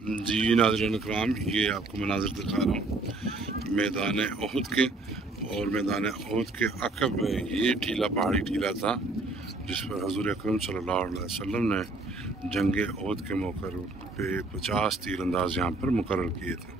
जी नाज़रीन इकराम, ये आपको मनाज़िर दिखा रहा हूँ मैदान उहद के। और मैदान उहद के अक़ब में ये टीला पहाड़ी टीला था जिस पर हुज़ूर अकरम सल्लल्लाहु अलैहि वसल्लम ने जंग उहद के मौके पे 50 तीरंदाज यहाँ पर मुकर्रर किए थे।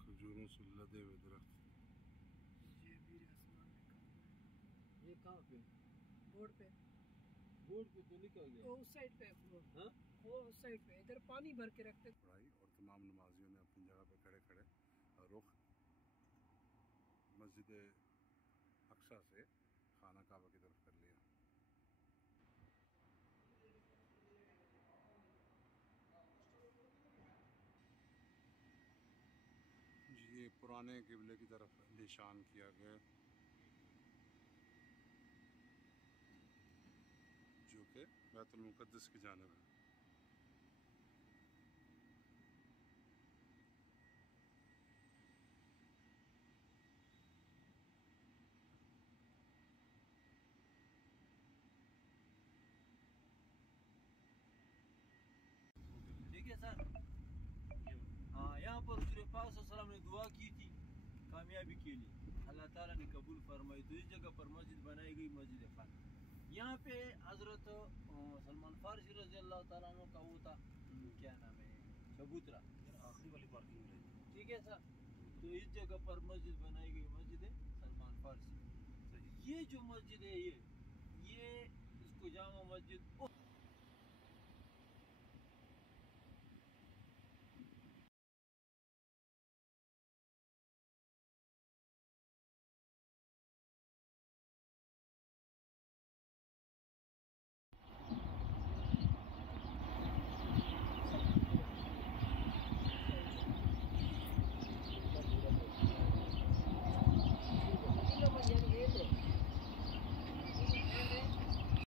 खजूरों से लदे हुए दरख्त। ये कहाँ पे? बोर्ड पे। बोर्ड पे तो निकल गया। वो उस साइड पे। हाँ? वो उस साइड पे इधर पानी भर के रखते। पढ़ाई और तमाम नमाजियों ने अपनी जगह पर खड़े खड़े रुख मस्जिद अक्सा से खाना काबा की तरफ कर लिया। ये पुराने किबले की तरफ निशान किया गया जो कि बैतुल मुक़द्दस की जानिब है। ठीक है सर। हाँ, यहाँ पर हुज़ूर पाक सल्लल्लाहु अलैहि वसल्लम ने दुआ की थी कामयाबी के लिए, अल्लाह ताला ने कबूल फरमाई। तो इस जगह पर मस्जिद बनाई गई, मस्जिद खान। यहाँ पे हज़रत सलमान फारसी रज़ी अल्लाह ताला अन्हु का वो था, क्या नाम है, चबूतरा, आखिरी वाली पार्किंग में। ठीक है सर। तो इस जगह पर मस्जिद बनाई गई, मस्जिद सलमान फारसी। ये जो मस्जिद है, ये इसको जामा मस्जिद